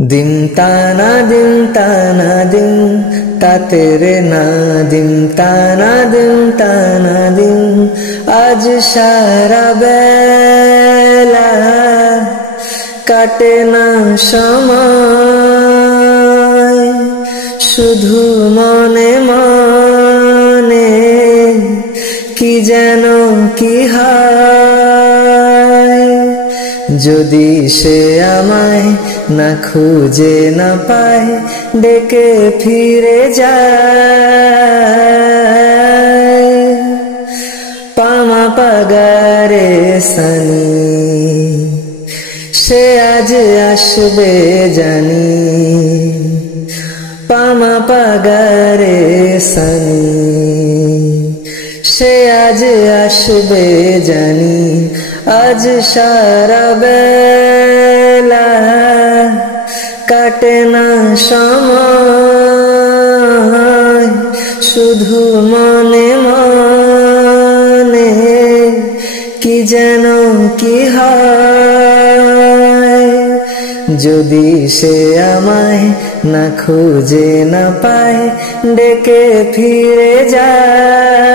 দিন তানা দিন তানা দিন তা তেরে না দিন তানা দিন আজ সারা বেলা কাটে না সময় শুধু মনে মনে কি যেন কি হয় যদি সে আমায় না খুঁজে না পায় ডেকে ফিরে যায় পামা পাগারে সানি সে আজ আসবে জানি পামা পাগারে সানি সে আজ আসবে জানি আজ সারা বেলা কাটে না সময় শুধু মনে মনে কি যেন কি হয় যদি সে আমায় না খুঁজে না পায় ডেকে ফিরে যায়